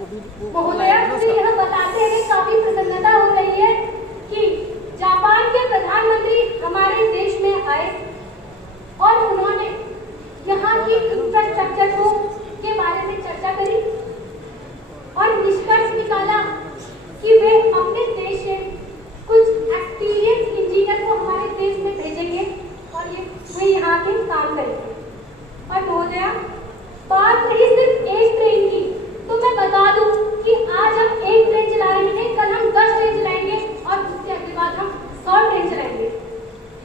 महोदया, मुझे यह बताते हुए काफी प्रसन्नता हो रही है कि जापान के प्रधानमंत्री हमारे देश में आए और उन्होंने यहाँ की इंफ्रास्ट्रक्चर को के बारे में चर्चा करी और निष्कर्ष निकाला कि वे अपने देश से कुछ एक्सपीरियंस इंजीनियर को हमारे देश में भेजेंगे और वे यहाँ के काम करेंगे। और महोदया, बात नहीं सिर्फ एक ट्रेन की, तो मैं बता दूं कि आज हम एक ट्रेन चला रहे हैं, कल हम 10 ट्रेन चलाएंगे और उसके अगले बाद हम 100 ट्रेन चलाएंगे।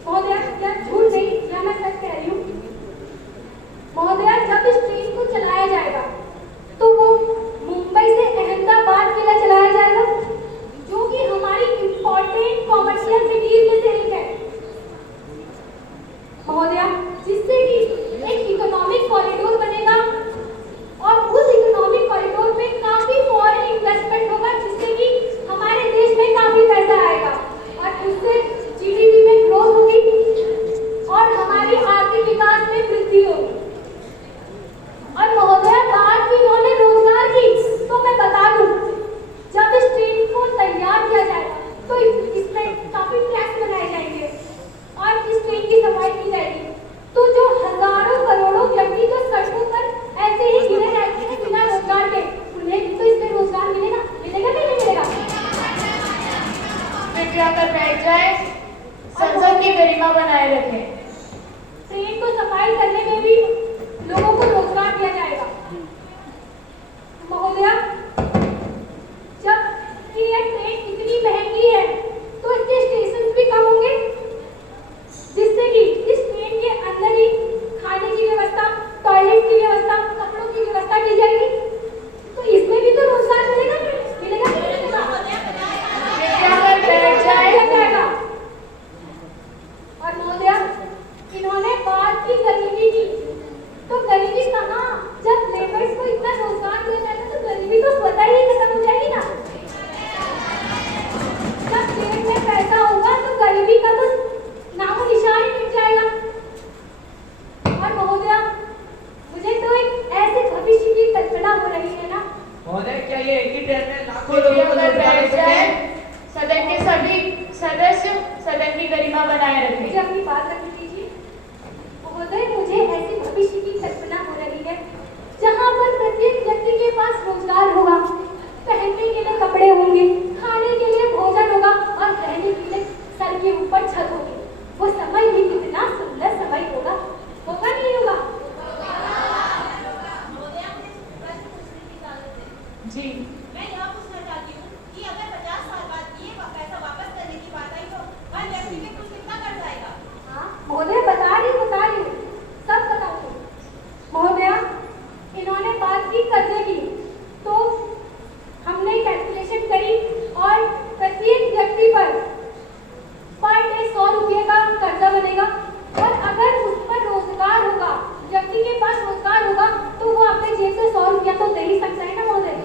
महोदया, यह झूठ नहीं, यह मैं सच कह रही हूँ। महोदया, जब इस ट्रेन को चलाया जाएगा तो वो मुंबई से अहमदाबाद के लिए चलाया जाएगा, जो कि हमारी इंपॉर्टेंट कॉमर्शियल सिटीज में से एक है। महोदया, जिससे कि एक इकोनॉमिक कॉरिडोर बनेगा और उस इकोनॉमिक कॉरिडोर में काफी फॉरेन इन्वेस्टमेंट होगा, जिससे कि हमारे देश में काफी पैसा आएगा और उससे जीडीपी में ग्रोथ होगी और हमारी आर्थिक विकास में वृद्धि होगी। और महोदया, बात की उन्होंने रोजगार की, तो मैं बता दूं, जब इस ट्रेन को तैयार किया जाएगा तो इसमें काफी ट्रैक्स बनाए जाएंगे और इस ट्रेन की सफाई की जाएगी, तो जो हजारों करोड़ों व्यक्ति जो सड़कों पर ऐसे ही गिरे रहते हैं बिना रोजगार के, उन्हें भी तो इसमें रोजगार मिलेगा कि नहीं मिलेगा? कृपया कर बैठ जाए, संसद की गरिमा बनाए रखें। ट्रेन को सफाई करने में भी लोगों को रोजगार दिया जाएगा। महोदया, जब कि यह ट्रेन इतनी महंगी है तो इसके स्टेशन भी कम होंगे, जिससे कि इस ट्रेन के अंदर ही खाने की व्यवस्था, टॉयलेट की व्यवस्था, कपड़ों की व्यवस्था की जाएगी, तो इसमें भी तो रोजगार मिलेगा मिलेगा जाएगा। और महोदया, इन्होंने बात की गरीबी की, तो गरीबी कहाँ, जब लेबर्स को इतना रोजगार दिया जाएगा तो गरीबी तो स्वतः ही खत्म हो जाएगी ना। जब जेब में पैसा होगा तो गरीबी का तो नामो निशान ही मिट जाएगा। और महोदया, मुझे तो एक ऐसे भविष्य की कल्पना हो रही है ना। महोदय, क्या ये एक ही ट्रेन में लाखों लोगों को रोजगार दे सकते हैं? सदन के सभी सदस्य सदन की गरिमा बनाए रखें। मुझे अपनी बात रखने दीजिए। महोदय, मुझे ऐसी भविष्य की कल्पना हो रही है जहाँ पर प्रत्येक व्यक्ति के पास रोजगार होगा, पहनने के लिए कपड़े होंगे, खाने के लिए भोजन होगा और रहने के लिए सर के ऊपर छत होगी। वो समय भी कितना सुंदर समय होगा नहीं होगा? जी, मैं यह पूछना चाहती हूँ कि अगर 50 साल बाद ये पैसा वापस करने की बात आई तो हर व्यक्ति में कुछ कितना कर जाएगा? हाँ महोदय, बता रही हूँ, सब बताऊँ। महोदया, इन्होंने बात की कर्जे की, तो हमने कैलकुलेशन करी और प्रत्येक व्यक्ति पर डे 100 रुपये का कर्जा बनेगा और अगर उस पर रोजगार होगा, व्यक्ति के पास रोजगार होगा, तो वो अपने जेब से 100 रुपया तो दे ही सकता है ना महोदय।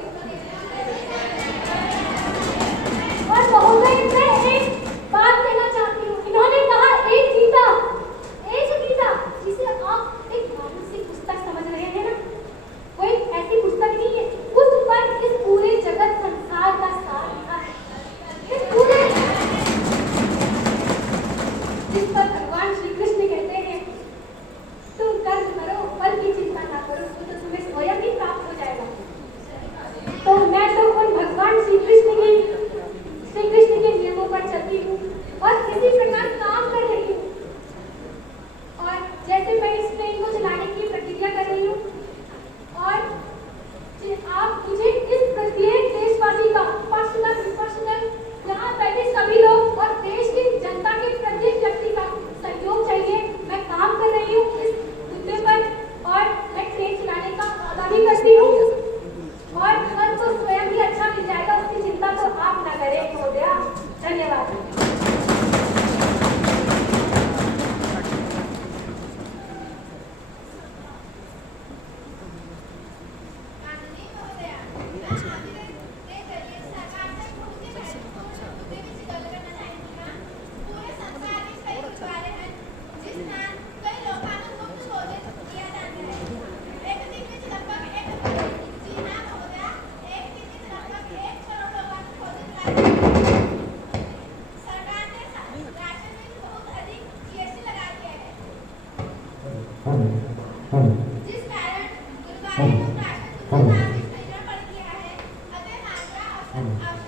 और महोदय, मैं एक बात कहना चाहती हूँ, इन्होंने कहा एक गीता, जिसे आप एक मानसिक पुस्तक समझ रहे हैं ना, वो एक ऐसी पुस्तक नहीं है, उस पर इस पूरे जगत संसार का सार लिखा है, इस पूरे जिस पर भगवान श्री कृष्ण कहते हैं, तुम कर्म करो, फल की चिंता ना करो, तो तुम्हें स्वयं ही प्राप्त हो जाएगा। तो मैं तो उन भगवान श्री कृष्ण के नियमों पर चलती हूँ और इसी प्रकार काम कर रही हूँ। और जैसे मैं इस ट्रेन को चलाने की प्रक्रिया कर रही हूँ और आप मुझे इस प्रत्येक देशवासी का पर्सनल यहाँ बैठे सभी लोग और देश की जनता के प्रत्येक व्यक्ति का सहयोग चाहिए। मैं काम कर रही हूँ इस मुद्दे पर और मैं ट्रेन चलाने का वादा भी करती हूँ और फल तो स्वयं ही अच्छा मिल जाएगा, उसकी चिंता तो आप न करें महोदया। धन्यवाद।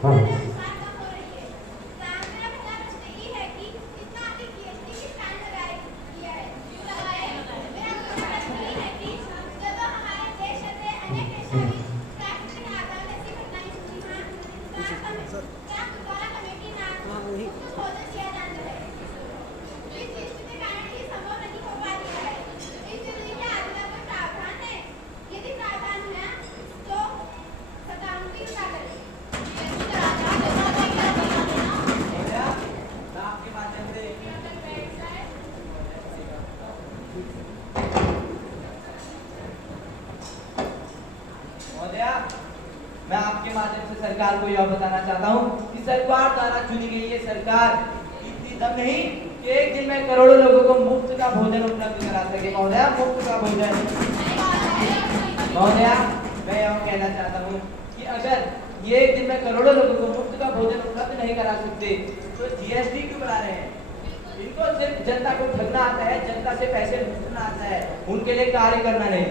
अनुसार कम हो रही है। मेरा पहला प्रश्न ये है कि इतना अधिक जीएसटी किस कारण किया है, क्यों लगाया है? मेरा दूसरा प्रश्न ये है कि जब हमारे देश से अनेक देशों में प्राकृतिक आपदा जैसी घटनाएं हुई हैं, क्या गुरुद्वारा कमेटी ने मुफ्त भोजन दिया जाता है? इस स्थिति के कारण ये संभव नहीं हो पा रहा है। इस स्थिति के आगे कोई प्रावधान है? यदि प्रावधान है तो सकारात्मक क्या करें? आपके माध्यम से महोदया, मैं आपके माध्यम से सरकार को यह बताना चाहता हूँ कि सरकार द्वारा चुनी गई ये सरकार इतनी दम नहीं कि एक दिन में करोड़ों लोगों को मुफ्त का भोजन उपलब्ध करा सके। महोदया, मुफ्त का भोजन। महोदया, मैं यह कहना चाहता हूँ कि अगर ये एक दिन में करोड़ों लोगों को मुफ्त का भोजन उपलब्ध नहीं करा सकते तो जीएसटी क्यों बढ़ा रहे हैं? इनको सिर्फ जनता को ठगना आता है, जनता से पैसे लूटना आता है, उनके लिए कार्य करना नहीं।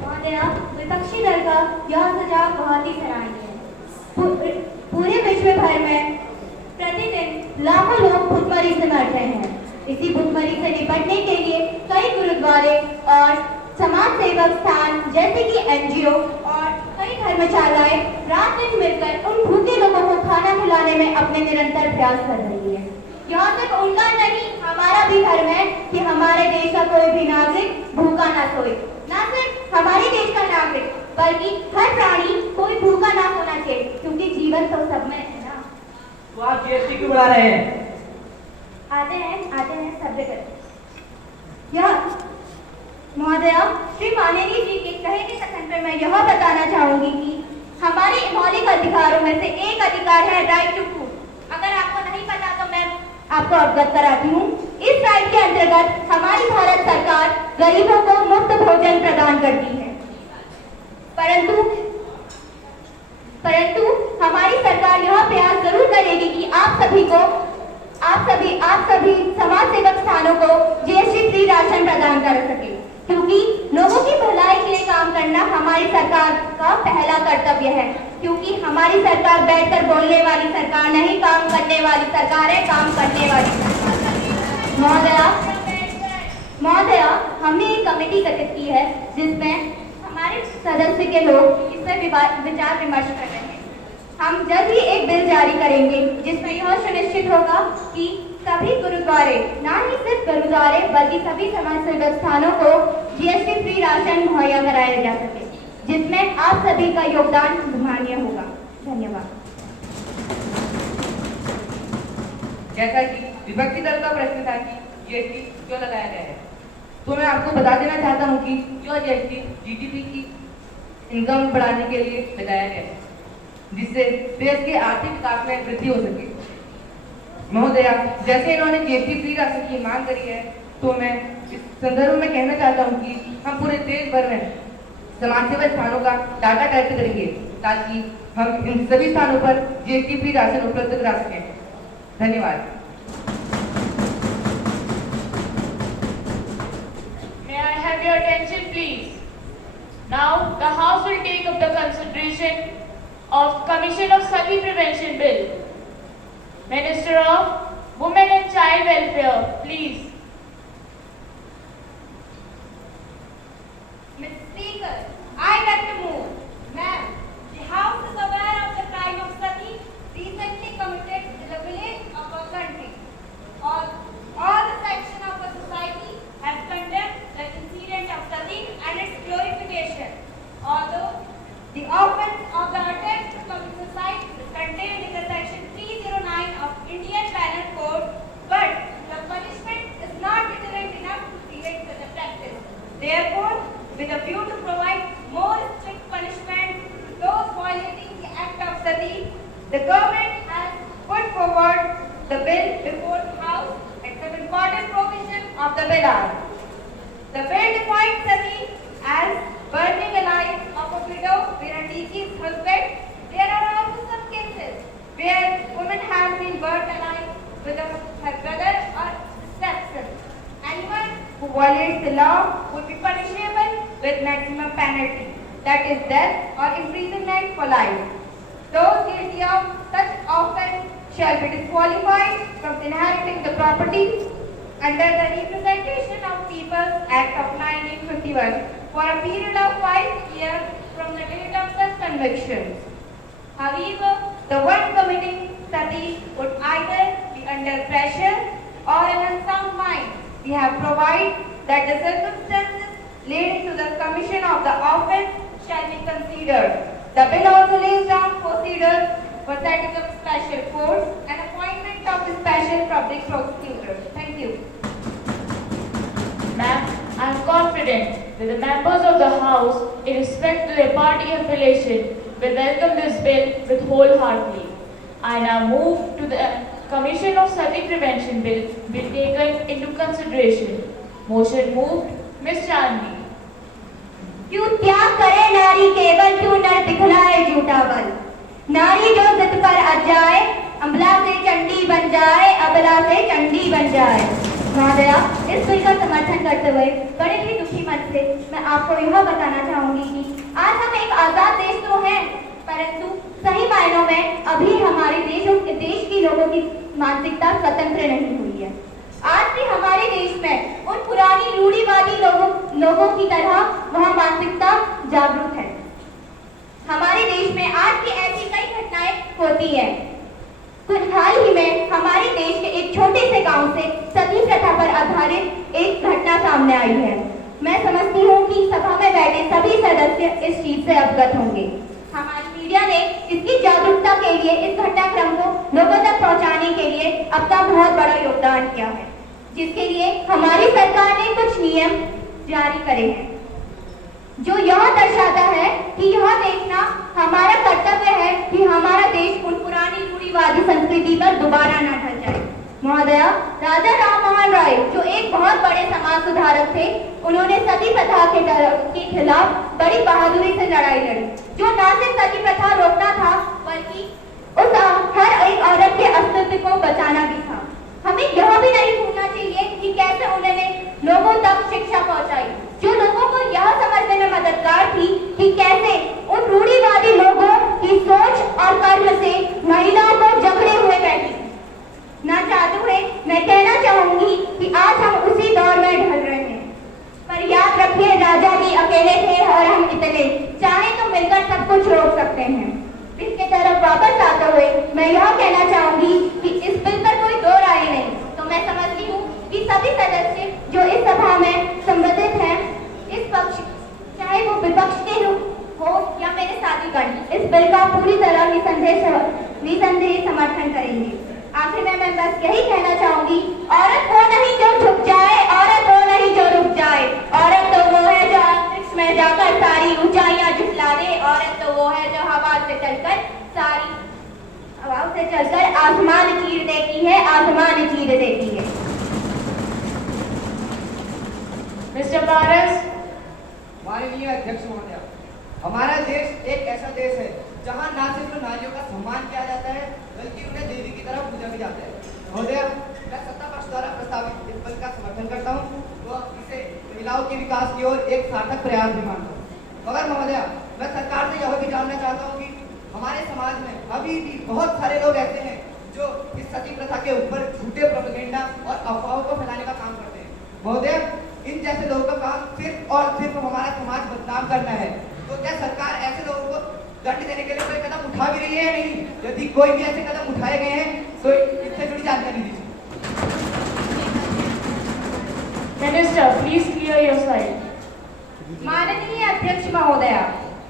महोदया, विपक्षी दल का यह सुझाव बहुत ही सराहनीय है। पूरे विश्व भर में प्रतिदिन लाखों लोग भुखमरी से मर रहे हैं। इसी भुखमरी से निपटने के लिए कई गुरुद्वारे और समाज सेवक स्थान जैसे कि एनजीओ और कई धर्मशालाएं रात दिन मिलकर उन भूखे लोगों को खाना खिलाने में अपने निरंतर प्रयास कर रही है। यह सिर्फ उनका नहीं, हमारा भी धर्म है कि हमारे देश का कोई भी नागरिक भूखा ना सोए। न सिर्फ हमारे देश का नागरिक बल्कि हर प्राणी कोई भूखा ना सोना चाहिए, क्योंकि जीवन तो सब में है ना। तो आप जीएसटी क्यों बढ़ा रहे हैं? आते हैं सभ्य करते। यह महोदया, श्री माननीय जी के कहे के कथन पर मैं यह बताना चाहूंगी कि हमारे मौलिक अधिकारों में से एक अधिकार है राइट टू फूड। अगर आपको नहीं पता तो मैं आपको अवगत कराती हूँ। इस राइट के अंतर्गत हमारी भारत सरकार गरीबों को मुफ्त भोजन प्रदान करती है, परंतु हमारी सरकार यह प्रयास जरूर करेगी कि आप सभी समाज सेवक स्थानों को जीएसटी फ्री राशन प्रदान कर सके, क्योंकि लोगों की भलाई के लिए काम करना हमारी सरकार का पहला कर्तव्य है। क्योंकि हमारी सरकार बैठकर बोलने वाली सरकार नहीं, काम करने वाली सरकार है, काम करने वाली सरकार। महोदया, हमने एक कमेटी गठित की है जिसमें हमारे सदस्य के लोग इस पर विचार विमर्श कर रहे हैं। हम जल्द ही एक बिल जारी करेंगे जिसमें यह सुनिश्चित होगा कि सभी गुरुद्वारे, ना ही सिर्फ गुरुद्वारे बल्कि सभी समाज सेवा स्थानों को जीएसटी फ्री राशन मुहैया कराया जा सके, जिसमें आप सभी का योगदान सराहनीय होगा। धन्यवाद। जैसा कि विपक्षी दल का प्रश्न था कि जीएसटी क्यों लगाया गया है, तो मैं आपको बता देना चाहता हूं कि यह जीएसटी जीडीपी की इनकम बढ़ाने के लिए लगाया गया है, जिससे देश के आर्थिक विकास में वृद्धि हो सके। महोदया, जैसे इन्होंने जीएसटी फ्री राशन की मांग करी है, तो मैं इस संदर्भ में कहना चाहता हूं कि हम पूरे देश भर में समाज सेवा स्थानों का डाटा कलेक्ट करेंगे ताकि हम इन सभी स्थानों पर जीएसटी फ्री राशन उपलब्ध करा सकें। धन्यवाद। May I have your attention, please? Now, the House will take up the consideration of Commission of Sati Prevention Bill. Minister of Women and Child Welfare, please. Mr. Speaker, I like to move. Ma'am, the House is aware of the crime of sati recently committed in the village of our country. All the section of the society has condemned the incident of sati and its glorification. Although the offense of the attempt to commit suicide is contained in the section 309 of Indian Penal Code, but the punishment is not deterrent enough to prevent such a practice. Therefore, with a view to provide more strict punishment to those violating the act of sati, the government has put forward the bill before the House and some important provisions of the bill are: the bill defines sati as burning alive of a widow where a deceased husband. There are also some cases where women have been burnt alive with her brother or stepson. Anyone who who violates the law would be punishable with maximum penalty, that is death or imprisonment for life. Those guilty of such offence shall be disqualified from inheriting the property under the Representation of People's Act of 1951 for a period of 5 years from the date of such convictions. However, the one committing sati would either be under pressure or in unsound mind. We have provided that the circumstances leading to the commission of the offence shall be considered. The bill also lays down procedures for setting up special courts and appointment of the special public prosecutors. Thank you. Ma'am, I am confident that the members of the House, in respect to their party affiliation, will welcome this bill with wholeheartedly. I now move to the Commission of Sati Prevention Bill be taken into consideration. Motion moved, Ms. Chandni. क्यों त्याग करे नारी केवल, क्यों नर दिखलाए झूठा बल। नारी जो जिद पर अड़ जाए, अबला से चंडी बन जाए, अबला से चंडी बन जाए। महोदया, इस बिल का समर्थन करते हुए बड़े ही दुखी मन से मैं आपको यह बताना चाहूंगी कि आज हम एक आजाद देश तो हैं, परंतु सही मायनों में अभी हमारे देश के लोगों की मानसिकता स्वतंत्र नहीं हुई है। आज भी हमारे देश में उन पुरानी रूढ़िवादी लोगों की तरह वह मानसिकता जागरूक है। हमारे देश में आज भी ऐसी कई घटनाएं होती हैं। कुछ हाल ही में हमारे देश के एक छोटे से गांव से सती प्रथा पर आधारित एक घटना सामने आई है। मैं समझती हूँ कि सभा में बैठे सभी सदस्य इस चीज से अवगत होंगे। हमारी मीडिया ने इसकी जागरूकता के लिए, इस घटनाक्रम को लोगों तक पहुंचाने के लिए अपना बहुत बड़ा योगदान किया है, जिसके लिए हमारी सरकार ने कुछ नियम जारी करे हैं, जो यह दर्शाता है कि यह देखना हमारा कर्तव्य है कि हमारा देश उन पुरानी रूढ़िवादी संस्कृति पर दोबारा न ढल जाए। महोदया, राजा राम मोहन राय, जो एक बहुत बड़े समाज सुधारक थे, उन्होंने सती प्रथा के खिलाफ बड़ी बहादुरी से लड़ाई लड़ी, जो न सिर्फ सती प्रथा रोकना था, बल्कि उस हर एक औरत के अस्तित्व को बचाना भी था। हमें यह भी नहीं भूलना चाहिए कि कैसे उन्होंने लोगों तक शिक्षा पहुंचाई, जो लोगों को यह समझने में मददगार थी कि कैसे उन रूढ़िवादी लोगों की सोच और कर्म से महिलाओं को जकड़े हुए बैठी। ना चाहते हुए मैं कहना चाहूंगी कि आज हम उसी दौर में ढल रहे हैं, पर याद रखिए, राजा भी अकेले थे और हम इतने, चाहे तो मिलकर सब कुछ रोक सकते हैं। इसके तरफ वापस आते हुए मैं यह कहना चाहूंगी कि इस बिल पर कोई दो राय नहीं। तो मैं समझती हूँ कि सभी सदस्य जो इस सभा में संबंधित हैं, इस पक्ष चाहे वो विपक्ष के हो या मेरे साथीगण, इस बिल का पूरी तरह निसंदेह समर्थन करेंगे। आखिर में मैं बस यही कहना चाहूंगी, औरत वो नहीं जो झुक जाए, औरत वो नहीं जो रुक जाए, औरत तो वो है जो अंतरिक्ष में जाकर सारी ऊंचाइयां झुठला दे, औरत तो वो है जो हवा से चलकर आसमान चीर देती है, आसमान चीर देती है। Mr. Paras, माननीय अध्यक्ष महोदय, हमारा देश एक ऐसा देश है जहां ना सिर्फ नारियों का सम्मान किया जाता है, बल्कि उन्हें देवी की तरह पूजा भी जाता है। महोदय, मैं सत्ता पक्ष द्वारा प्रस्तावित इस बिल का समर्थन करता हूं, तो इसे महिलाओं के विकास की ओर एक सार्थक प्रयास भी मानता हूं। मगर महोदय, मैं सरकार से यह भी जानना चाहता हूं कि हमारे समाज में अभी भी बहुत सारे लोग ऐसे हैं जो इस सती प्रथा के ऊपर झूठे प्रोपेगेंडा और अफवाहों को फैलाने का काम करते हैं। महोदय, इन जैसे लोगों का काम सिर्फ और सिर्फ हमारा समाज बदनाम करना है। तो क्या सरकार ऐसे लोगों को दंड देने के लिए कोई कदम उठा भी रही है या नहीं? यदि कोई भी ऐसे कदम उठाए गए हैं तो इससे जुड़ी जानकारी दीजिए। Minister, please clear your side. माननीय अध्यक्ष महोदया,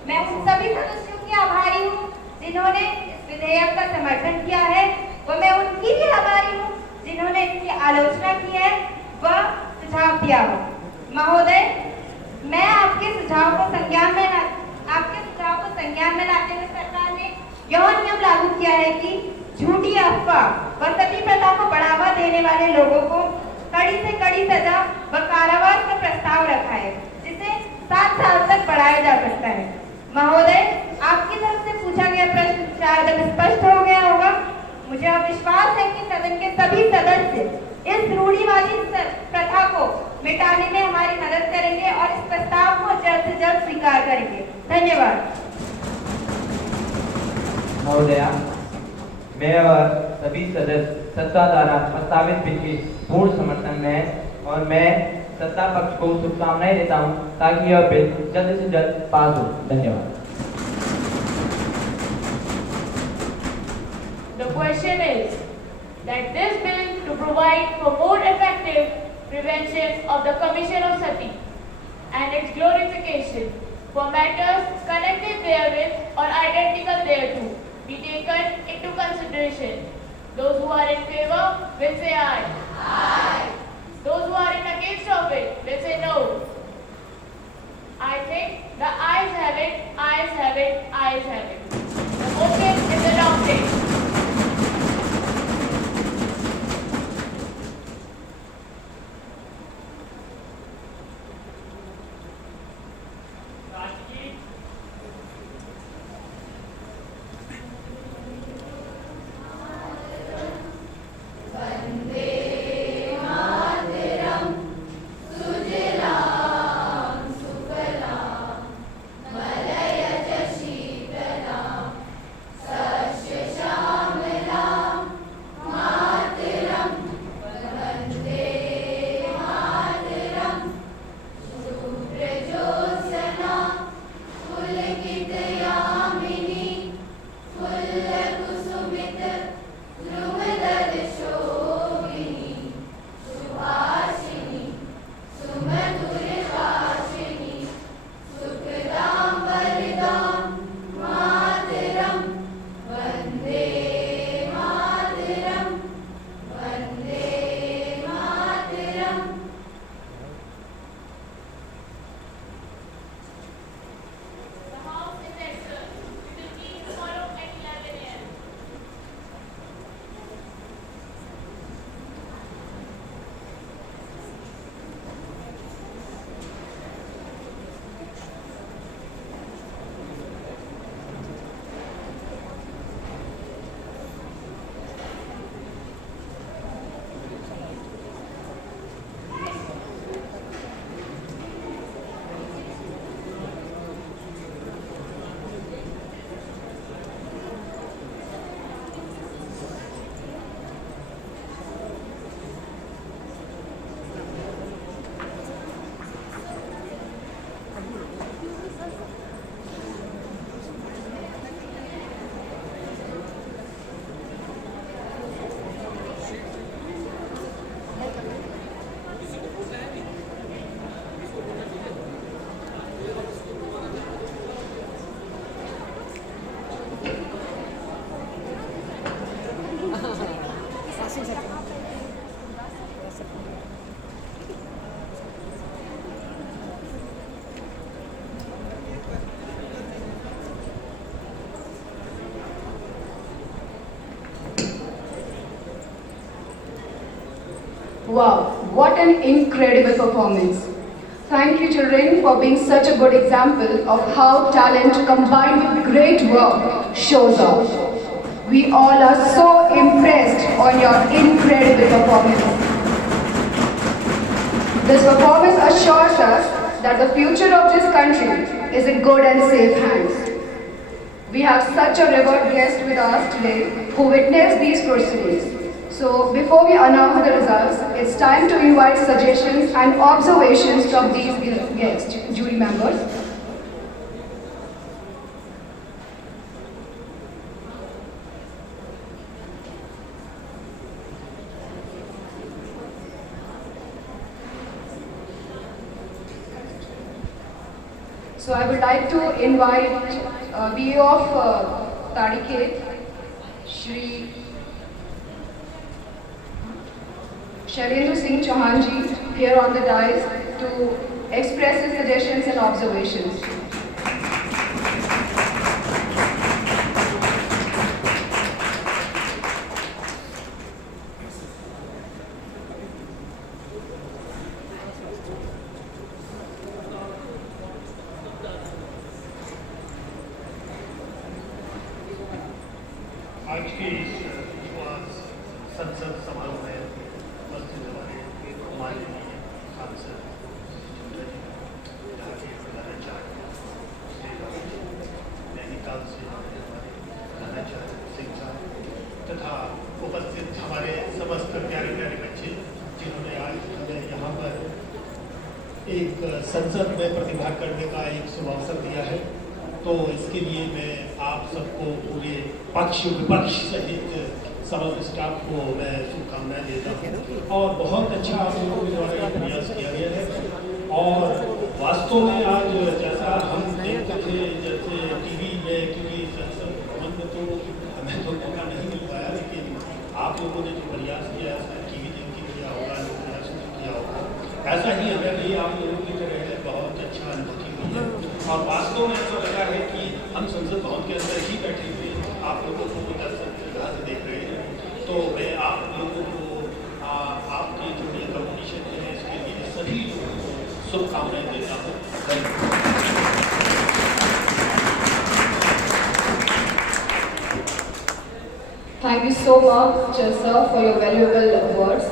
मैं उन सभी सदस्यों की आभारी हूँ जिन्होंने इस विधेयक का समर्थन किया है, व मैं उनकी भी आभारी हूँ जिन्होंने इसकी आलोचना की है व सुझाव दिया हो। महोदय, मैं आपके सुझाव को संज्ञान में लाते हुए सरकार ने यह नियम लागू किया है कि झूठी अफवाह व सती प्रथा को बढ़ावा देने वाले लोगों को कड़ी से कड़ी सजा व कारावास का प्रस्ताव रखा है, जिसे 7 साल तक बढ़ाया जा सकता है। महोदय, आपकी तरफ से पूछा गया प्रश्न शायद अब स्पष्ट हो गया होगा। मुझे अब विश्वास है कि सदन के सभी सदस्य इस रूढ़िवादी प्रथा को मिटाने में हमारी मदद करेंगे और इस प्रस्ताव को जल्द से जल्द स्वीकार करेंगे। धन्यवाद। महोदया, मैं और सभी सदस्य सत्ता द्वारा प्रस्तावित बिल के पूर्ण समर्थन में हैं और मैं सत्ता पक्ष को शुभकामनाएं देता हूं ताकि यह बिल जल्द से जल्द पास हो। धन्यवाद। The question is that this bill to provide for more effective prevention of the commission of sati and its glorification for matters connected therewith or identical thereto be taken into consideration. Those who are in favor will say aye. Aye. Those who are in against of it will say no. I think the ayes have it, ayes have it, ayes have it. The motion is adopted. Wow, what an incredible performance. Thank you children for being such a good example of how talent combined with great work shows up. We all are so impressed on your incredible performance. This performance assures us that the future of this country is in good and safe hands. We have such a revered guest with us today who witnessed these proceedings. So before we announce the results, it's time to invite suggestions and observations from these guests, jury members. So I would like to invite BO of Tadiket, Shri Shailendra Singh Chauhan ji, here on the dais to express his suggestions and observations. आज के इस संसद समारोह में उपस्थित हमारे माननीय सांसद यहाँ के प्रधानाचार्य नैनीताल से हमारे प्रधानाचार्य सिंह साहब तथा उपस्थित हमारे समस्त प्यारे प्यारे बच्चे जिन्होंने आज हमें यहाँ पर एक संसद में प्रतिभाग करने का एक शुभ अवसर दिया है, तो इसके लिए मैं आप सबको पूरे पक्ष विपक्ष सहित समस्त स्टाफ को मैं शुभकामनाएं देता हूँ। और बहुत अच्छा आप लोगों के द्वारा ये प्रयास किया गया है और वास्तव में आज जैसा हम देखते थे जैसे टीवी में, क्योंकि संसद भवन में तो हमें तो मौका नहीं मिल पाया, लेकिन आप लोगों ने जो प्रयास किया है टीवी देख के किया होगा, जो प्रयास किया होगा, ऐसा ही हमें भी आप लोगों की तरह बहुत अच्छा अनुभूति हुई है। और वास्तव में ऐसा लगा है कि हम संसद भवन के अंदर ही बैठे हुए आप लोगों को दर्शक जगह से देख रहे हैं। तो मैं आप लोगों को आपकी जो ये कॉम्पिटिशन है इसके लिए सभी लोगों को शुभकामनाएं देता हूँ। Thank you so much, sir, for your valuable words.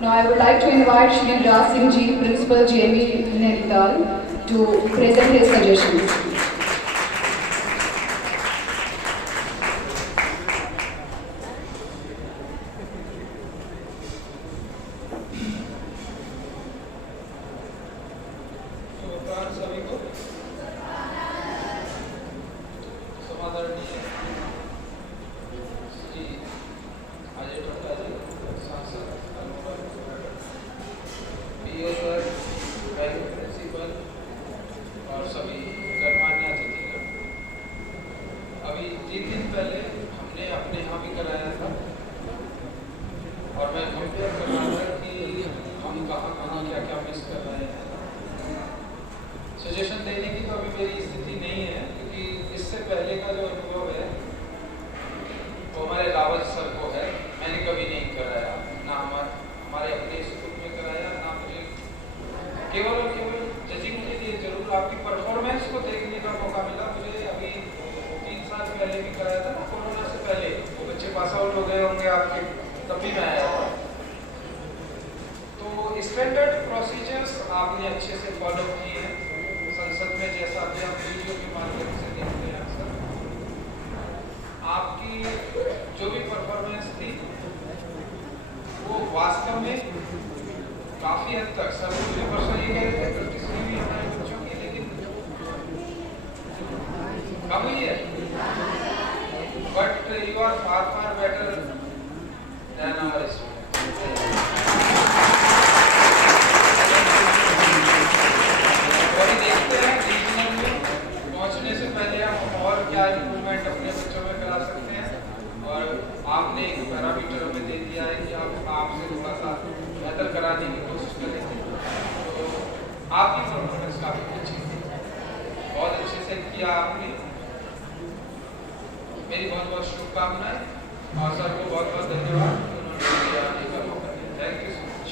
Now I would like to invite Shri Raj Singh Ji, Principal JME Nainital, to present his suggestions. सभी को समादरणीय श्री अजय टोटा जी, सांसद पीओ सर, बैंक प्रिंसिपल और सभी गणमान्य अतिथिगण, अभी 3 दिन पहले हमने अपने यहाँ भी कराया था और मैं कंपेयर कर रहा था कि हम कहाँ क्या क्या मिस कर रहे हैं। सजेशन देने की तो अभी मेरी स्थिति नहीं है, क्योंकि इससे पहले का जो अनुभव है वो हमारे रावत सर को है। मैंने कभी नहीं कराया, ना हमारे अपने स्कूल में कराया, ना मुझे केवल और केवल जजिंग के लिए जरूर आपकी परफॉर्मेंस को देखने का मौका मिला। मुझे अभी 3 साल पहले भी कराया था ना, कोरोना से पहले, वो बच्चे पास आउट हो गए होंगे आपके, तब भी मैं आया था। तो स्टैंडर्ड प्रोसीजर्स आपने अच्छे से फॉलो किए हैं संसद में, जैसा अभी हम वीडियो के माध्यम से देखते हैं अक्सर। आपकी जो भी परफॉर्मेंस थी वो वास्तव में काफी हद तक, सर मुझे परसों ये कह रहे थे प्रैक्टिस भी हमारे बच्चों की, लेकिन कम ही है, but you are far better than our student. पहुंचने से पहले हम और क्या इम्प्रूवमेंट अपने बच्चों में करा सकते हैं, और आपने एक पैरामीटर हमें दे दिया है कि आप आपसे थोड़ा सा बेहतर कराने की कोशिश करेंगे। तो आपकी परफॉर्मेंस काफी अच्छी थी, बहुत अच्छे से किया आपने। मेरी बहुत बहुत शुभकामनाएं और सर को बहुत बहुत धन्यवाद, उन्होंने मुझे आने का मौका दिया। Thank you so much.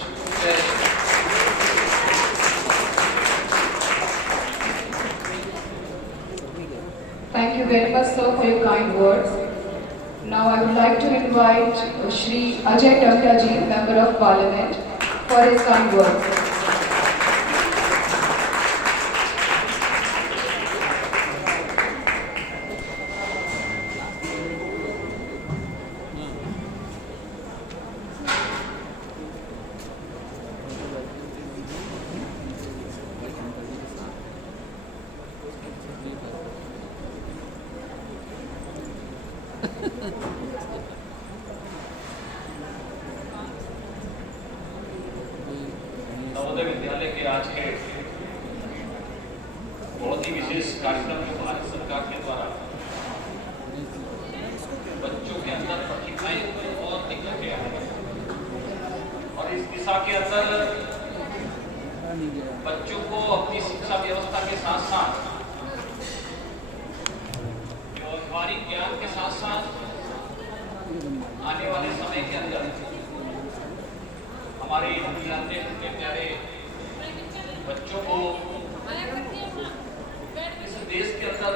Thank you very much, sir, for your kind words. Now I would like to invite Shri Ajay Totta ji, Member of Parliament, for his kind words. Navodaya Vidyalaya के आज के बहुत ही विशेष कार्यक्रम में भारत सरकार के द्वारा बच्चों के अंदर प्रतिभाएं और निकल गया है, और इस दिशा के अंदर बच्चों को अपनी शिक्षा व्यवस्था के साथ साथ व्यवहारिक ज्ञान के साथ साथ आने वाले समय के अंदर हमारे जानते हुए प्यारे बच्चों को इस देश के अंदर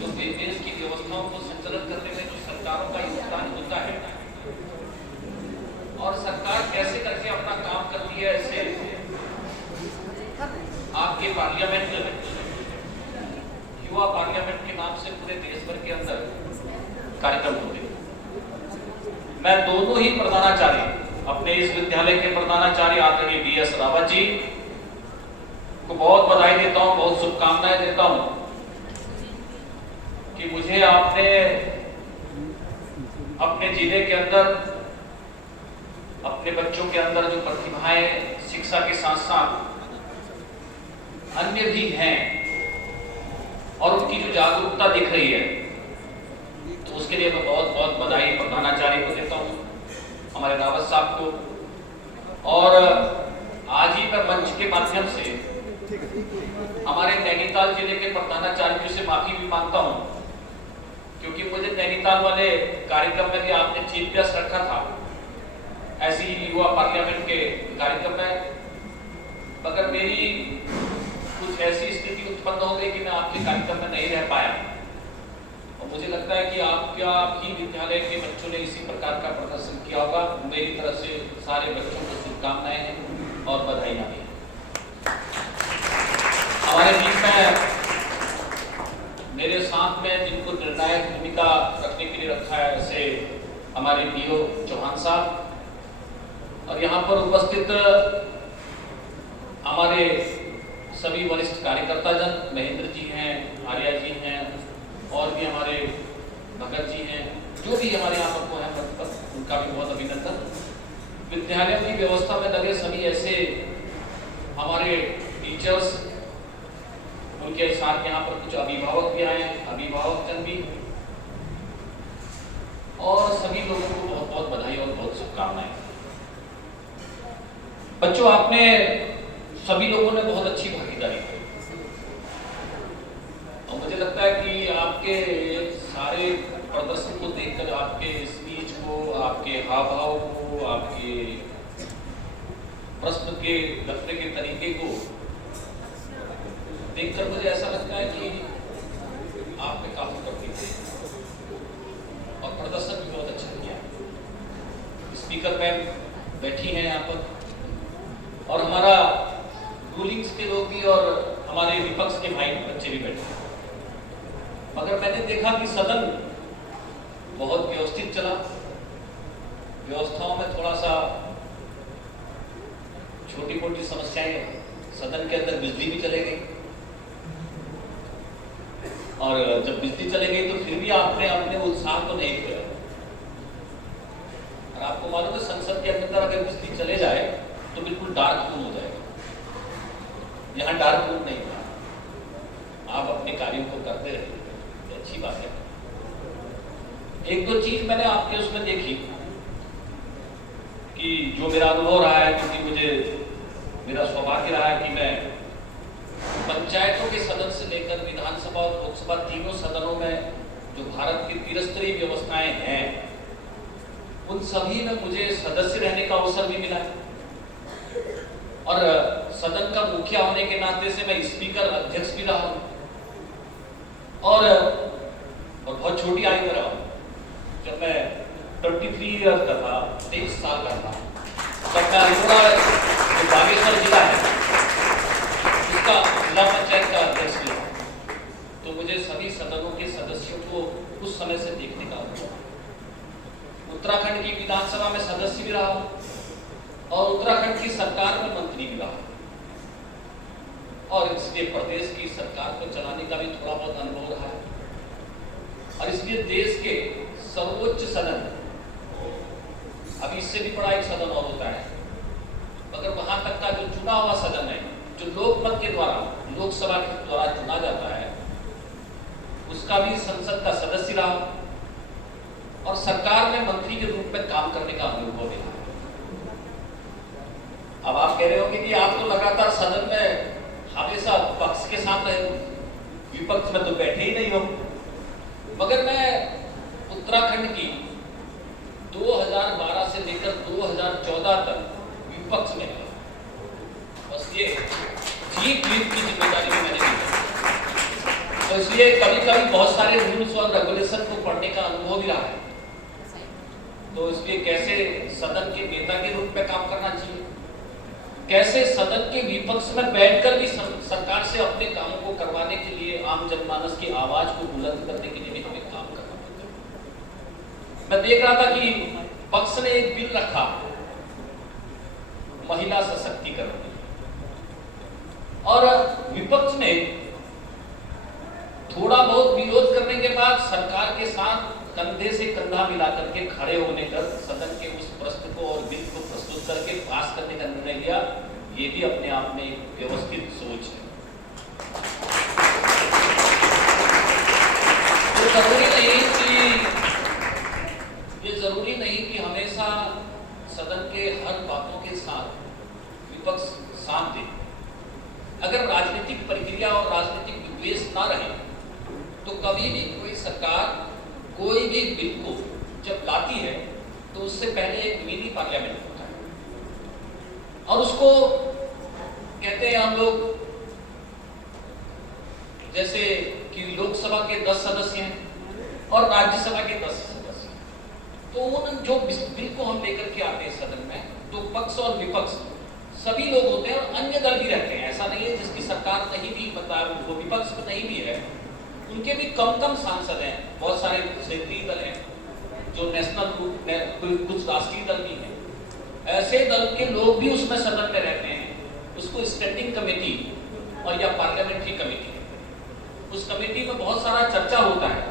जो देश की व्यवस्थाओं को संचालित करने में जो सरकारों का योगदान होता है और सरकार कैसे करके अपना काम करती है, मैं दोनों ही प्रधानाचार्य, अपने इस विद्यालय के प्रधानाचार्य आदरणीय BS रावत जी को बहुत बधाई देता हूं, बहुत शुभकामनाएं देता हूं कि मुझे आपने अपने जिले के अंदर अपने बच्चों के अंदर जो प्रतिभाएं शिक्षा के साथ साथ अन्य भी हैं और उनकी जो जागरूकता दिख रही है, तो उसके लिए मैं बहुत बहुत बधाई प्रधानाचार्य को देता हूं, हमारे रावत साहब को। और आज ही मैं मंच के माध्यम से हमारे नैनीताल जिले के प्रधानाचार्यों से माफी भी मांगता हूं, क्योंकि मुझे नैनीताल वाले कार्यक्रम में भी आपने चीफ गेस्ट रखा था, ऐसी युवा पार्लियामेंट के कार्यक्रम में, मगर मेरी कुछ ऐसी स्थिति उत्पन्न हो गई कि मैं आपके कार्यक्रम में नहीं रह पाया। और मुझे लगता है कि आप ही विद्यालय के बच्चों ने इसी प्रकार का प्रदर्शन किया होगा। मेरी तरफ से सारे बच्चों को शुभकामनाएं हैं और बधाइयां भी। हमारे बीच में मेरे साथ में जिनको निर्णायक भूमिका रखने के लिए रखा है, ऐसे हमारे DO चौहान साहब, और यहाँ पर उपस्थित हमारे सभी वरिष्ठ कार्यकर्ता जन, महेंद्र जी हैं, आर्या जी हैं, और भी हमारे भगत जी हैं, जो भी हमारे यहाँ पर है पद पर, उनका भी बहुत अभिनंदन। विद्यालय की व्यवस्था में लगे सभी ऐसे हमारे टीचर्स, उनके साथ यहाँ पर कुछ अभिभावक भी आए, अभिभावक जन भी, और सभी लोगों को बहुत बहुत बधाई और बहुत शुभकामनाएं। बच्चों, आपने सभी लोगों ने बहुत अच्छी भागीदारी की और मुझे लगता है कि आपके सारे प्रदर्शन को देखकर, आपके स्पीच को, आपके हाव भाव को, आपके प्रश्न के रखने के तरीके को देखकर मुझे ऐसा लगता है कि आप में काफी प्रगति थी और प्रदर्शन भी बहुत अच्छा किया। स्पीकर मैम बैठी हैं यहाँ पर, और हमारा रूलिंग्स के लोग भी और हमारे विपक्ष के भाई बच्चे भी बैठे हैं। मगर मैंने देखा कि सदन बहुत व्यवस्थित चला, व्यवस्थाओं में थोड़ा सा छोटी मोटी समस्याएं, सदन के अंदर बिजली भी चले गई, और जब बिजली चले गई तो फिर भी आपने अपने उत्साह को नहीं खोया। और आपको मालूम है, संसद के अंदर अगर बिजली चले जाए तो बिल्कुल डार्क रूम हो जाएगा। यहाँ डार्क रूम नहीं था, आप अपने कार्यों को करते रहे, तो अच्छी बात है। एक दो चीज मैंने आपके उसमें देखी कि जो मेरा अनुभव रहा है, क्योंकि मुझे मेरा सौभाग्य रहा है कि मैं पंचायतों के सदन से लेकर विधानसभा और लोकसभा तीनों सदनों में जो भारत की त्रिस्तरीय व्यवस्थाएं हैं, उन सभी में मुझे सदस्य रहने का अवसर भी मिला है। और सदन का मुखिया होने के नाते से मैं स्पीकर अध्यक्ष भी रहा हूं, और बहुत छोटी आयु में रहा हूं। जब मैं 23 ईयर्स का था, 23 साल का था, तब मैं अल्मोड़ा जो बागेश्वर जिला है उसका जिला पंचायत का अध्यक्ष भी रहा। तो मुझे सभी सदनों के सदस्यों को उस समय से देखने का अनुभव। उत्तराखंड की विधानसभा में सदस्य भी रहा और उत्तराखंड की सरकार में मंत्री भी रहा, और इसलिए प्रदेश की सरकार को चलाने का भी थोड़ा बहुत अनुभव रहा है। और इसलिए देश के सर्वोच्च सदन, अभी इससे भी बड़ा एक सदन और होता है, मगर वहां तक का जो चुना हुआ सदन है, जो लोकमत के द्वारा, लोकसभा के द्वारा चुना जाता है, उसका भी संसद का सदस्य रहा और सरकार में मंत्री के रूप में काम करने का अनुभव भी रहा। अब आप कह रहे होंगे कि आप तो लगातार सदन में हमेशा पक्ष के साथ रहे, विपक्ष में तो बैठे ही नहीं हो। मगर मैं उत्तराखंड की 2012 से लेकर 2014 तक विपक्ष में रहा, बस ये चीफ व्हिप की जिम्मेदारी भी मैंने ली। तो इसलिए कभी कभी बहुत सारे रूल्स और रेगुलेशन को पढ़ने का अनुभव भी रहा है। तो इसलिए कैसे सदन के नेता के रूप में काम करना चाहिए, कैसे सदन के विपक्ष में बैठकर भी सरकार से अपने कामों को करवाने के लिए, आम जनमानस की आवाज को बुलंद करने के लिए भी हमें काम करना पड़ता है। मैं देख रहा था कि पक्ष ने एक बिल रखा महिला सशक्तिकरण और विपक्ष ने थोड़ा बहुत विरोध करने के बाद सरकार के साथ कंधे से कंधा मिलाकर के खड़े होने कर सदन के उस प्रश्न को और बिल को प्रस्तुत करके पास करने का निर्णय लिया। ये भी अपने आप में एक व्यवस्थित सोच है। ये जरूरी नहीं कि हमेशा सदन के हर बातों के साथ विपक्ष साथ दे। अगर राजनीतिक प्रक्रिया और राजनीतिक विद्वेष ना रहे तो कभी भी कोई सरकार कोई भी बिल को जब लाती है तो उससे पहले एक मिनी पार्लियामेंट होता है और उसको कहते हैं हम लोग जैसे कि लोकसभा के 10 सदस्य हैं और राज्यसभा के 10 सदस्य हैं, तो उन जो बिल को हम लेकर के आते हैं सदन में तो पक्ष और विपक्ष सभी लोग होते हैं और अन्य दल भी रहते हैं। ऐसा नहीं है जिसकी सरकार नहीं भी मतलब वो विपक्ष में नहीं भी है, उनके भी कम सांसद हैं। बहुत सारे क्षेत्रीय दल हैं जो नेशनल कुछ राष्ट्रीय दल भी हैं, ऐसे दल के लोग भी उसमें सदन में रहते हैं। उसको स्टैंडिंग कमेटी और या पार्लियामेंट्री कमेटी, उस कमेटी में बहुत सारा चर्चा होता है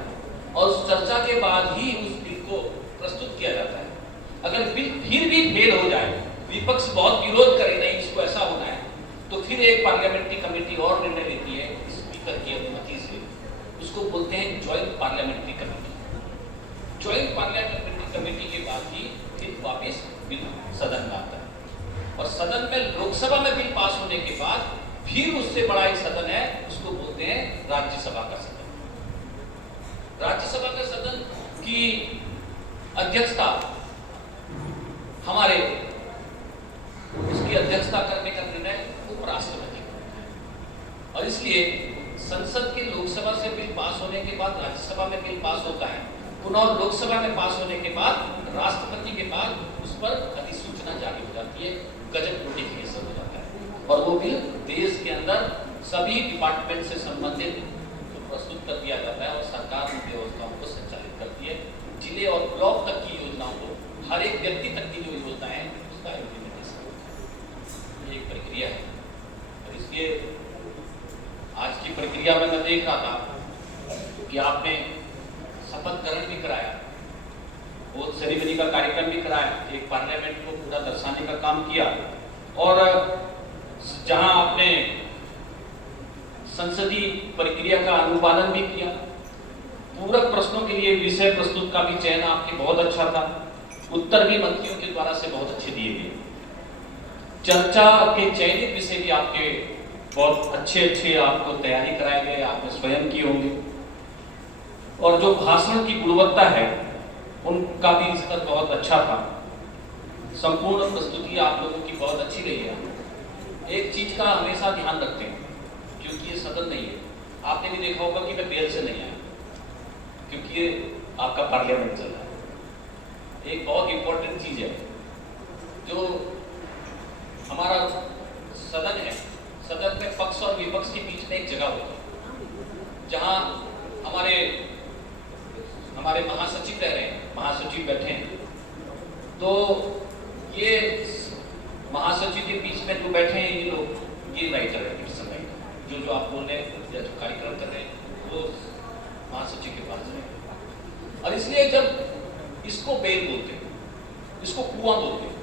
और उस चर्चा के बाद ही उस बिल को प्रस्तुत किया जाता है। अगर बिल फिर भी फेल हो जाए, विपक्ष बहुत विरोध करे नहीं इसको ऐसा होना है, तो फिर एक पार्लियामेंट्री कमेटी और निर्णय लेती है स्पीकर की अनुमति से, उसको बोलते हैं joint parliamentary committee. Joint parliamentary committee के बाद ही फिर वापस बिल सदन में आता है और सदन में लोकसभा में बिल पास होने के बाद फिर उससे बड़ा एक सदन है, उसको बोलते हैं राज्यसभा का सदन। राज्यसभा का सदन की अध्यक्षता हमारे उसकी अध्यक्षता करने का निर्णय उपराष्ट्रपति करता है और इसलिए संसद के लोकसभा से बिल पास होने के बाद राज्यसभा में बिल पास होता है, पुनः लोकसभा में पास होने के बाद राष्ट्रपति के बाद उस पर अधिसूचना जारी हो जाती है, गजट नोटिफिकेशन हो जाता है और वो बिल देश के अंदर सभी डिपार्टमेंट से संबंधित प्रस्तुत कर दिया जाता है और सरकार उन व्यवस्थाओं को संचालित करती है। जिले और ब्लॉक तक की योजनाओं को, हर एक व्यक्ति तक की जो योजना है उसका इम्प्लीमेंटेशन, ये एक प्रक्रिया है। और इसलिए आज की प्रक्रिया में मैं देख रहा था कि आपने शपथ ग्रहण भी कराया, वो सेरेमनी का कार्यक्रम भी कराया, एक पार्लियामेंट को पूरा दर्शाने का काम किया और जहां आपने संसदीय प्रक्रिया का अनुपालन भी किया। पूरक प्रश्नों के लिए विषय प्रस्तुत का भी चयन आपके बहुत अच्छा था, उत्तर भी मंत्रियों के द्वारा से बहुत अच्छे दिए गए, चर्चा के चयनित विषय भी आपके बहुत अच्छे आपको तैयारी कराए गए, आपने स्वयं किए होंगे और जो भाषण की गुणवत्ता है उनका भी स्तर बहुत अच्छा था। संपूर्ण प्रस्तुति आप लोगों की बहुत अच्छी रही है। एक चीज का हमेशा ध्यान रखते हैं क्योंकि ये सदन नहीं है, आपने भी देखा होगा कि मैं बेल से नहीं आया क्योंकि ये आपका पार्लियामेंट चल रहा है। एक बहुत इंपॉर्टेंट चीज है जो हमारा सदन है, सदन में पक्ष और विपक्ष के बीच में एक जगह होती है जहां हमारे महासचिव रह रहे हैं, महासचिव बैठे हैं, तो ये महासचिव के बीच में जो बैठे हैं ये लोग, ये राइटर है, कृष्ण राइटर, जो आप बोल रहे हैं या जो कार्यक्रम कर रहे हैं वो महासचिव के पास है। और इसलिए जब इसको बेल बोलते हैं, इसको कुआं बोलते हैं,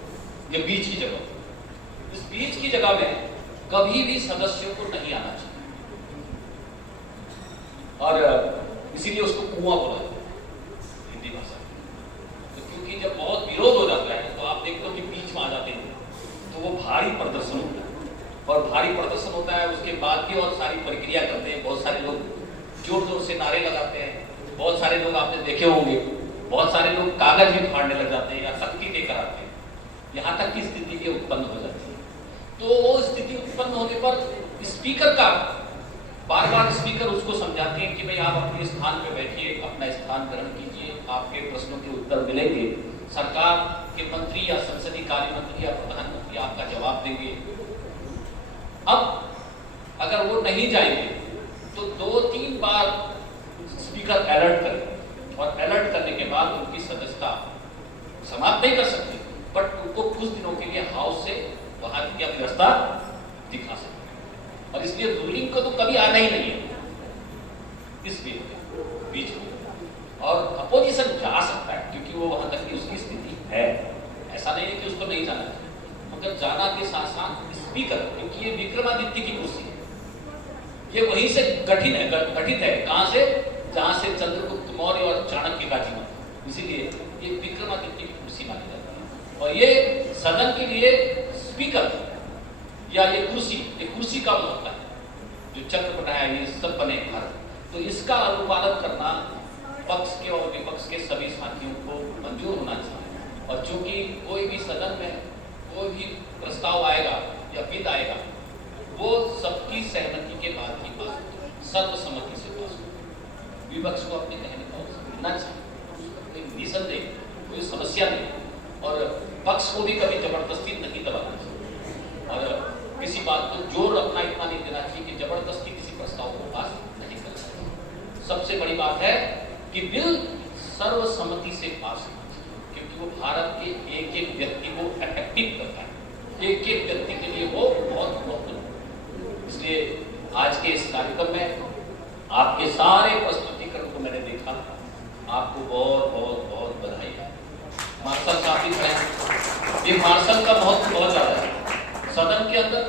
ये बीच की जगह, इस बीच की जगह में कभी भी सदस्यों को नहीं आना चाहिए और इसीलिए उसको कुआं बोला जाता है हिंदी भाषा में। तो क्योंकि जब बहुत विरोध हो जाता है तो आप देखते हो कि बीच में आ जाते हैं तो वो भारी प्रदर्शन होता है और भारी प्रदर्शन होता है उसके बाद भी और सारी प्रक्रिया करते हैं। बहुत सारे लोग जोर जोर से नारे लगाते हैं, बहुत सारे लोग आपने देखे होंगे, बहुत सारे लोग कागज भी फाड़ने लग जाते हैं या तख्ती लेकर आते हैं, यहाँ तक की स्थिति भी उत्पन्न हो जाती है। तो वो स्थिति उत्पन्न होने पर स्पीकर का बार बार स्पीकर उसको समझाते हैं कि भाई आप अपने स्थान पे बैठिए, अपना स्थान ग्रहण कीजिए, आपके प्रश्नों के उत्तर मिलेंगे, सरकार के मंत्री या संसदीय कार्य मंत्री या प्रधानमंत्री आपका जवाब देंगे। अब अगर वो नहीं जाएंगे तो 2-3 बार स्पीकर अलर्ट करें और अलर्ट करने के बाद उनकी सदस्यता समाप्त नहीं कर सकते, बट उनको कुछ दिनों के लिए हाउस से बाहर की अपनी रास्ता दिखा सकते। और इसलिए रूलिंग को तो कभी आना ही नहीं है इस बीच में, और अपोजिशन जा सकता है क्योंकि वो वहां तक की उसकी स्थिति है। ऐसा नहीं है कि उसको नहीं जाना चाहिए, मगर जाना के साथ साथ स्पीकर, क्योंकि ये विक्रमादित्य की कुर्सी है, ये वहीं से गठित है। कहां से? जहां से चंद्रगुप्त मौर्य और चाणक्य का जीवन, इसीलिए ये विक्रमादित्य की कुर्सी मानी जाती है। और ये सदन के लिए स्पीकर या ये कुर्सी का होता है, जो चक्र बनाया ये सब बने भारत, तो इसका अनुपालन करना पक्ष के और विपक्ष के सभी साथियों को मंजूर होना चाहिए। और चूंकि कोई भी सदन में कोई भी प्रस्ताव आएगा या विध आएगा, वो सबकी सहमति के बाद ही पास होगा, सर्वसम्मति से पास होगा। विपक्ष को अपने कहने का अवसर मिलना चाहिए, निसंदेह कोई समस्या नहीं, और पक्ष को भी कभी जबरदस्ती नहीं दबाना चाहिए, और किसी बात को जोर अपना इतना नहीं देना चाहिए कि जबरदस्ती किसी प्रस्ताव को पास नहीं कर सकते। सबसे बड़ी बात है कि बिल सर्वसम्मति से पास होना चाहिए, क्योंकि वो भारत के एक एक व्यक्ति को अफेक्टिव करता है, एक एक व्यक्ति के लिए वो बहुत महत्वपूर्ण है। इसलिए आज के इस कार्यक्रम में आपके सारे प्रस्तुतिकरण को मैंने देखा, आपको बहुत बहुत बहुत बधाई है। मार्शल साहब भी खड़े हैं, ये मार्शल का महत्व बहुत ज्यादा है। सदन के अंदर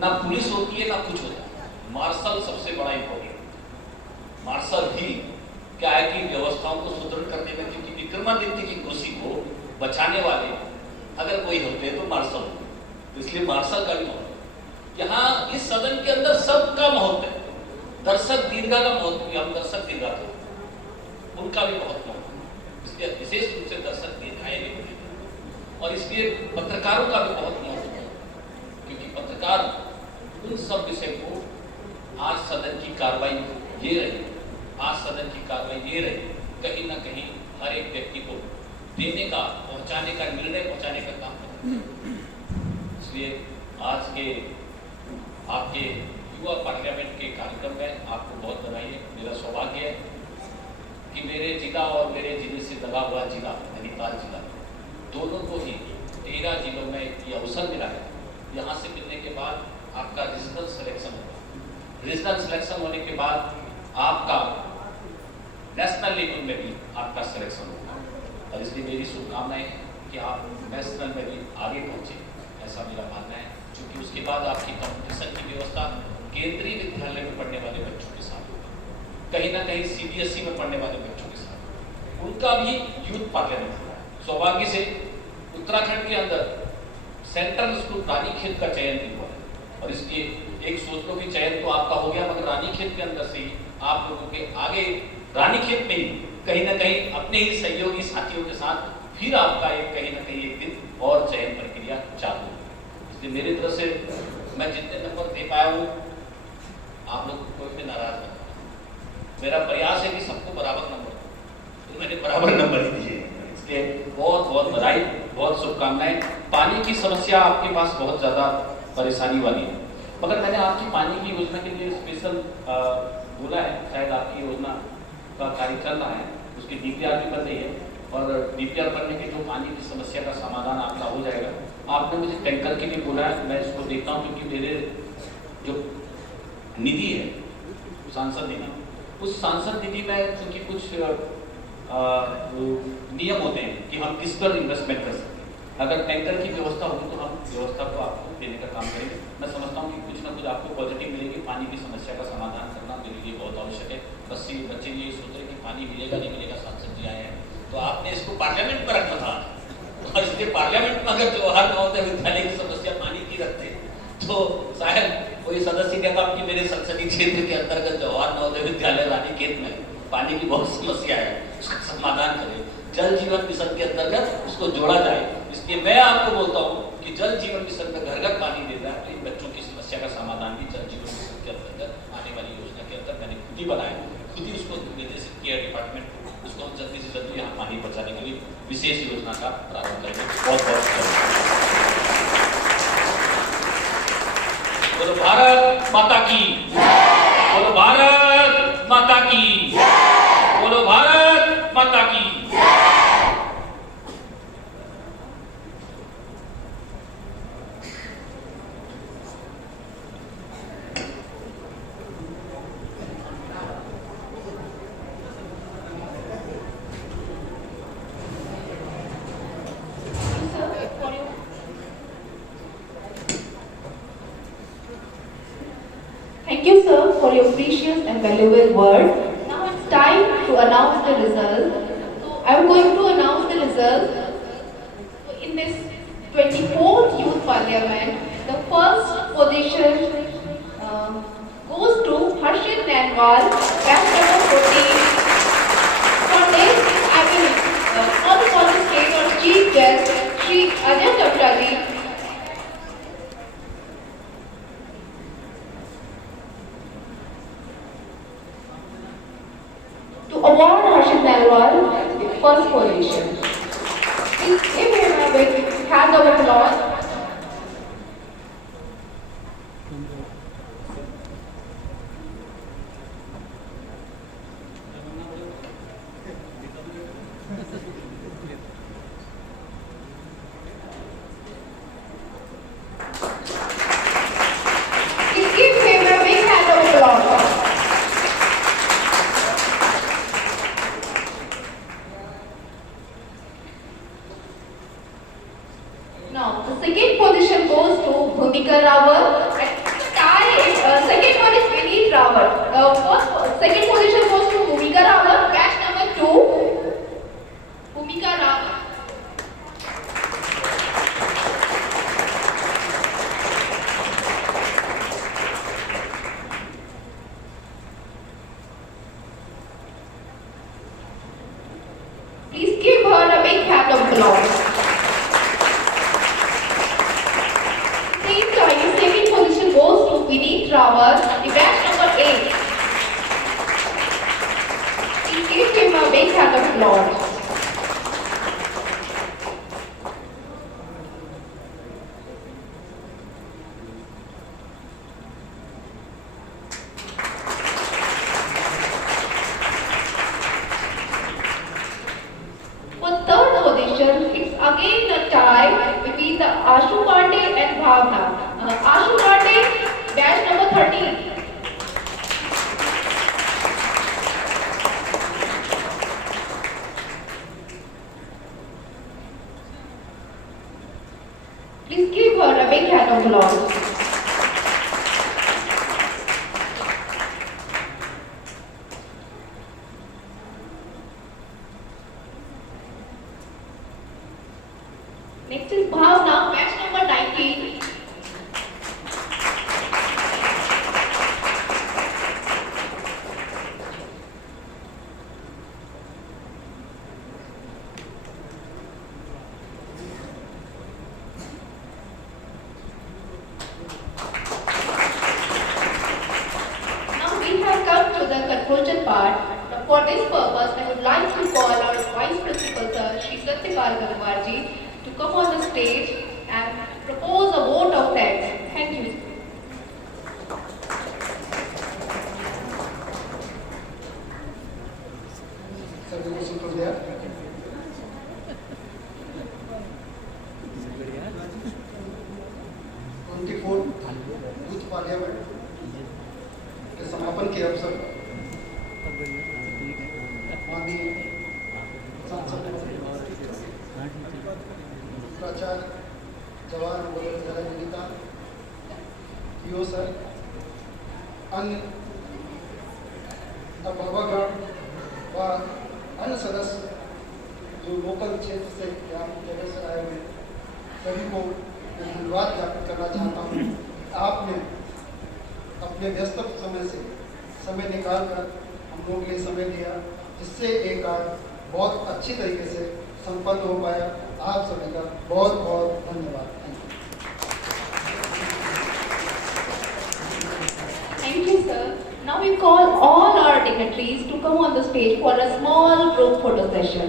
ना पुलिस होती है ना कुछ होता है, मार्शल सबसे बड़ा इंपॉर्टेंट। मार्शल ही क्या है कि व्यवस्थाओं को सुदृढ़ करने में, क्योंकि विक्रमादित्य की कुर्सी को बचाने वाले अगर कोई होते तो मार्शल होते, तो इसलिए मार्शल का भी महत्व। यहाँ इस सदन के अंदर सबका महत्व है। दर्शक दीर्घा का महत्व भी, हम दर्शक दीर्घा थे, उनका भी बहुत महत्व है, इसलिए विशेष रूप से दर्शक दीर्घाएं भी होती है। और इसलिए पत्रकारों का भी बहुत महत्व है, क्योंकि पत्रकार उन सब विषय को, आज सदन की कार्रवाई ये रही, आज सदन की कार्रवाई ये रही, कहीं ना कहीं हर एक व्यक्ति को देने का, पहुंचाने का, निर्णय पहुंचाने का काम करते। इसलिए आज के आपके युवा पार्लियामेंट के कार्यक्रम में आपको बहुत बधाई है। मेरा सौभाग्य है कि मेरे जिला और मेरे जिले से लगा हुआ जिला नैनीताल जिला, दोनों को ही 13 जिलों में ये अवसर मिला है। यहाँ से मिलने के बाद आपका रीजनल सिलेक्शन होगा, रीजनल सिलेक्शन होने के बाद आपका नेशनल लेवल में भी आपका सिलेक्शन होगा, और इसलिए मेरी शुभकामनाएं हैं कि आप नेशनल में भी आगे पहुंचे, ऐसा मेरा मानना है। क्योंकि उसके बाद आपकी कंपटीशन की व्यवस्था केंद्रीय विद्यालय में पढ़ने वाले बच्चों के साथ होगा, कहीं ना कहीं CBSE में पढ़ने वाले बच्चों के साथ, उनका भी यूथ पार्लियामेंट हुआ है। सौभाग्य से उत्तराखंड के अंदर सेंट्रल स्कूल रानीखेत का चयन भी हुआ है, और इसलिए एक सोच लो कि चयन तो आपका हो गया, मगर रानीखेत के अंदर से ही आप लोगों के आगे रानीखेत में ही कहीं ना कहीं अपने ही सहयोगी साथियों के साथ फिर आपका एक कहीं ना कहीं एक दिन और चयन प्रक्रिया चालू है। इसलिए मेरी तरफ से मैं जितने नंबर दे पाया हूँ, आप लोग कोई भी नाराज नहीं, मेरा प्रयास है कि सबको बराबर नंबर, तो मैंने बराबर नंबर ही दिए। इसलिए बहुत बहुत बधाई, बहुत शुभकामनाएं। पानी की समस्या आपके पास बहुत ज़्यादा परेशानी वाली है, मगर मैंने आपकी पानी की योजना के लिए स्पेशल बोला है, शायद आपकी योजना का कार्य चल रहा है, उसकी DPR भी बन रही है, और DPR बनने के जो पानी की समस्या का समाधान आपका हो जाएगा। आपने मुझे टैंकर के लिए बोला है, मैं इसको देखता हूँ, क्योंकि मेरे जो निधि है सांसद निधि, उस सांसद निधि में क्योंकि कुछ नियम होते हैं कि हम किस पर इन्वेस्टमेंट कर सकते हैं। अगर टैंकर की व्यवस्था होगी तो हम व्यवस्था को आपको देने का काम करेंगे। मैं समझता हूँ कि कुछ ना कुछ आपको पॉजिटिव मिलेगी। पानी की समस्या का समाधान करना मेरे लिए बहुत आवश्यक है। बस ये बच्चे ये सोच रहे कि पानी मिलेगा नहीं मिलेगा, सांसद जी आए हैं तो आपने इसको पार्लियामेंट पर रखा था, और इसलिए पार्लियामेंट में अगर जवाहर नवोदय विद्यालय की समस्या पानी की रखते तो शायद कोई सदस्य कहता कि मेरे संसदीय क्षेत्र के अंतर्गत जवाहर नवोदय विद्यालय रानीखेत में पानी की बहुत समस्या है, उसका समाधान करें, जल जीवन मिशन के अंतर्गत उसको जोड़ा जाए। इसलिए मैं आपको बोलता हूँ कि जल जीवन मिशन में घर घर पानी देना है, तो इन बच्चों की समस्या का समाधान भी जल जीवन मिशन के अंतर्गत आने वाली योजना के अंदर मैंने खुद ही बनाया, खुद ही उसको निर्देशित किया डिपार्टमेंट को, उसको हम जल्दी से जल्दी यहाँ पानी बचाने के लिए विशेष योजना का प्रारंभ करेंगे। बहुत बहुत बोलो भारत माता की, बोलो भारत माता की, बोलो भारत माता की। for your precious and valuable word. Now it's time to announce the result. So I'm going to announce the result. So in this 24th Youth Parliament, the first position goes to Harshit Nanwal, batch number 14. For this, I will call on the stage our chief guest, Shri Ajay Kaptaji. To award Harshit Nanwal the first position. Please give him a big hand of applause. Please give him a big hand of applause. Now, the second position goes to Bhumika Rawat. And the tie, second one is Vineet Rawat. Second position goes to Bhumika Rawat, batch number 2. Bhumika Rawat. Please give her a big hand of applause. Same time, second position goes to Vineet Rawat, the batch number 8. Please give him a big hand of applause. For third position, it's again a tie between the Ashu Pandey and Bhavna. Ashu Pandey, batch number 13. Please give her a big hand of applause. Next is Bhavna, batch number 19. Now we have come to the conclusion part. For this purpose, I would like to call our Vice Principal Sir, Shri Satyakal Ganwarji, to come on the stage and propose a vote of thanks. Thank you. सभी को सुन लिया youth parliament के समापन के अवसर पर माननीय सांसद प्राचार्य जवाहर विद्यालय निकिता पीओ सर अन्य अभिभावकगण व अन्य सदस्य जो लोकल क्षेत्र से यहाँ जगह से आए हुए सभी को मैं धन्यवाद ज्ञापित करना चाहता हूँ। आपने अपने व्यस्त समय से समय निकालकर हम लोग के लिए समय दिया, जिससे एक कार्य बहुत अच्छी तरीके से संपन्न हो पाया। आप सभी का बहुत बहुत धन्यवाद। Thank you, sir. Now we call all our dignitaries to come on the stage for a small group photo session.